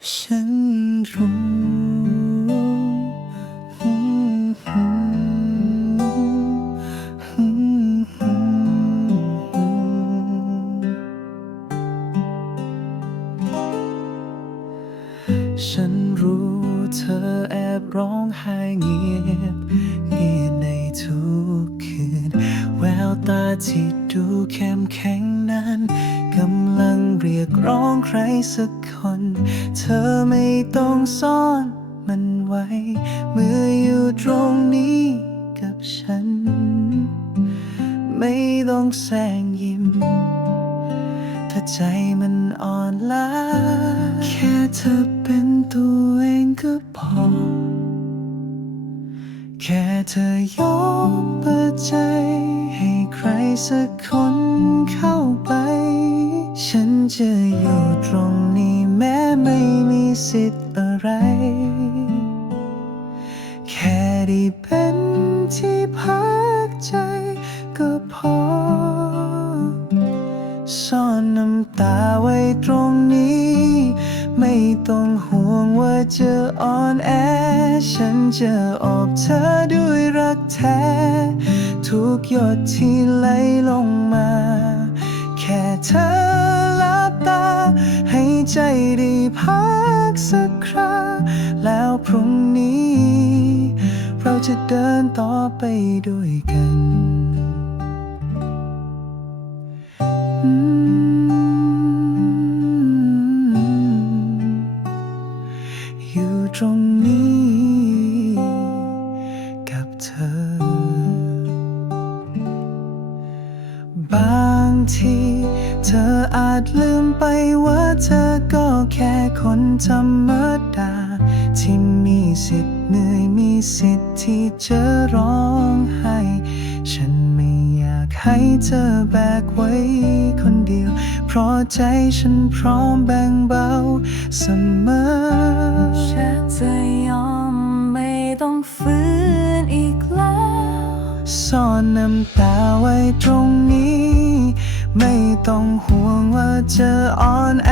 ฉันรู้ฉันรู้เธอแอบร้องไห้เงียบเงียบในทุกคืน แววตาที่ดูเข้มแข็ง รียกร้องใครสักคน เธอไม่ต้องซ่อนมันไว้ เมื่ออยู่ตรงนี้กับฉัน ไม่ต้องแสงยิ้ม ถ้าใจมันอ่อนล้าแค่เธอเป็นตัวเองก็พอ แค่เธอยอมเปิดใจ ให้ใครสักคนเข้าไป ฉันจะอยู่ตรงนี้แม้ไม่มีสิทธิ์อะไร แค่ได้เป็นที่พักใจก็พอ ซ่อนน้ำตาไว้ตรงนี้ ไม่ต้องห่วงว่าจะอ่อนแอ ฉันจะอบเธอด้วยรักแท้ ทุกหยดที่ไหลลงมา แค่เธอ ใจได้พักสักคราแล้วพรุ่งนี้ เราจะเดินต่อไปด้วยกันอืมอยู่ตรงนี้ กับเธอ บางที เธออาจลืมไปว่า เธอก็แค่คนธรรมดา ที่มีสิทธิ์เหนื่อยมีสิทธิ์ที่จะร้องไห้ ฉันไม่อยากให้เธอแบกไว้คนเดียว เพราะใจฉันพร้อมแบ่งเบาเสมอฉันจะยอมไม่ต้องฟื้นอีกแล้ว ซ่อนน้ำตาไว้ตรงนี้ ไม่ต้องห่วงว่าจะอ่อนแอ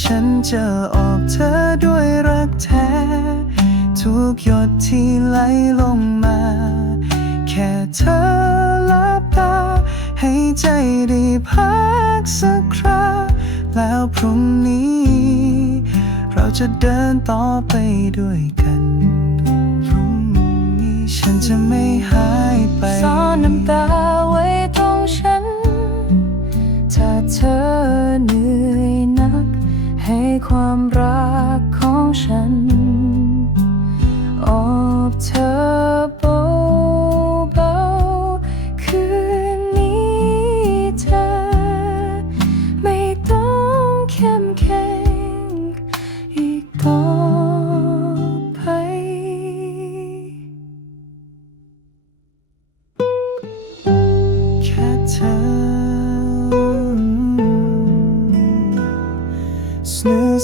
ฉันจะออบเธอด้วยรักแท้ ทุกหยดที่ไหลลงมา แค่เธอหลับตา ให้ใจได้พักสักคราแล้วพรุ่งนี้ เราจะเดินต่อไปด้วยกัน ความรักของฉัน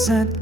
said